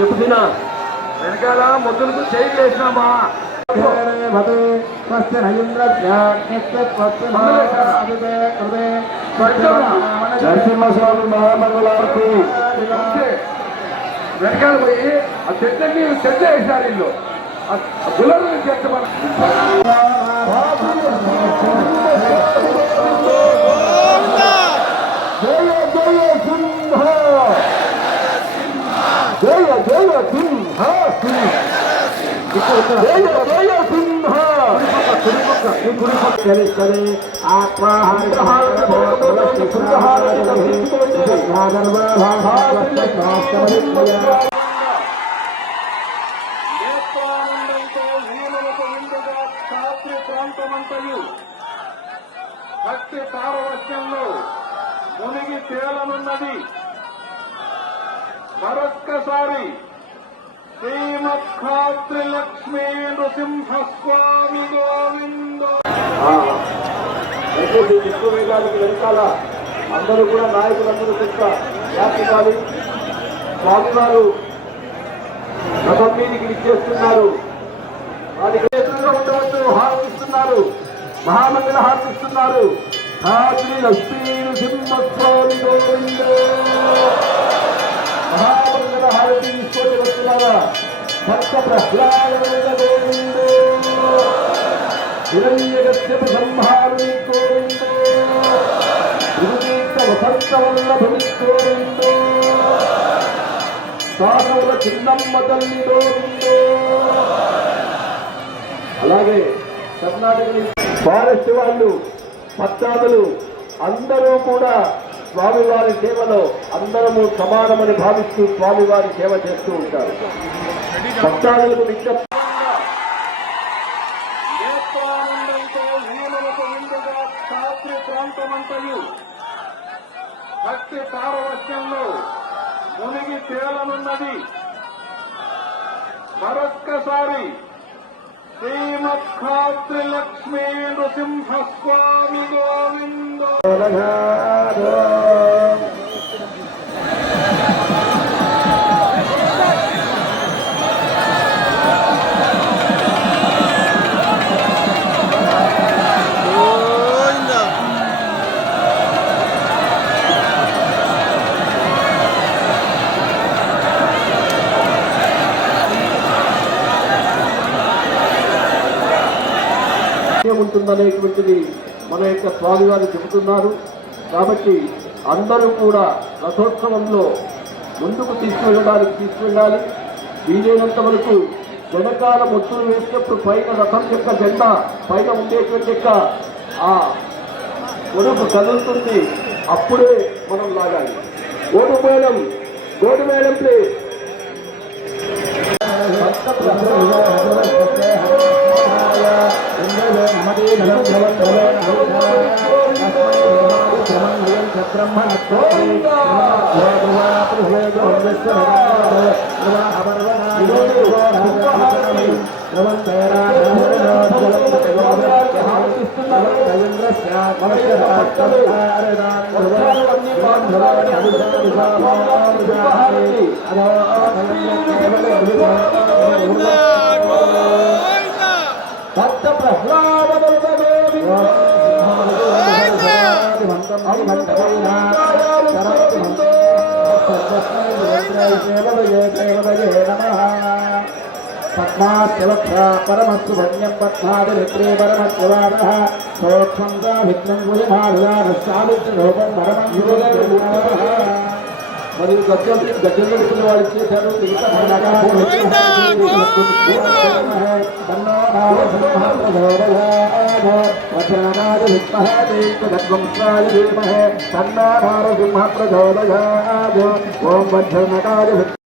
చెప్పుతున్నా వెనకాల మొద్దులకు చేయి చేసినామా నరసింహస్వామి మహామంగళారతి వెనకాల పోయి ఆ చెట్లకి చెట్ల వేసారు ఇల్లు గులాబీ చెట్టు జయ జయ సింహ జయ జయ సింహ ప్రాంతమంతయు భక్తి పారవశ్యంలో మునిగి తేలనున్నది. మరొక్కసారి శ్రీమద్ఖాత్రి లక్ష్మీ నృసింహస్వామి గోవింద. విశ్వవేదానికి వెనకాల అందరూ కూడా నాయకులందరూ చెప్తా వ్యాప్తికాలి స్వామివారు రథం మీదికి ఇచ్చేస్తున్నారు. వారికి ఎదురుగా ఉండవచ్చు హారతిస్తున్నారు, మహామంగళ హారతిస్తున్నారు. శ్రీ లక్ష్మీ నృసింహస్వామి గోవింద. మహామంగళ హారతి తీసుకొని వస్తున్నారా? భక్త ప్రహ్లాద గోవిందో, హిరణ్యకశ్యప సంహారుని గోవిందో, త్రిగుణీత వసంత వల్లభుని గోవిందో, సాధవుల చిన్నమ్మ తల్లి గోవిందో. అలాగే కర్ణాటక ఫారెస్ట్ వాళ్ళు, పట్టాదులు అందరూ కూడా స్వామివారి సేవలో అందరము సమానమని భావిస్తూ స్వామివారి సేవ చేస్తూ ఉంటారు. భక్తాదులకు విజ్ఞప్తి ప్రాంతమంతయు భక్తి పారవశ్యంలో మునిగి తేలనున్నది. మరొక్కసారి శ్రీమద్ఖాత్రి లక్ష్మీ నృసింహస్వామి గోవింద. ఉంటుందనేటువంటిది మన యొక్క స్వామివారు చెబుతున్నారు. కాబట్టి అందరూ కూడా రథోత్సవంలో ముందుకు తీసుకువెళ్ళాలి. వీలైనంత వరకు వెనకాల మొత్తులు వేసినప్పుడు పైన రథం యొక్క జెండా పైన ఉండేటువంటి యొక్క ఆ గొడుగు కదులుతుంది, అప్పుడే మనం లాగాలి. గోడు మేళం ప్లీజ్. భక్త ప్రహ్లాద పరమస్సు వన్యం పద్మాది విక్రే పరమత్వాద సోక్షం విఘ్నం గుణాలుపం మరియు గజ్జలు వాళ్ళు ఇచ్చేశారు. ఓం వజ్రనకాయ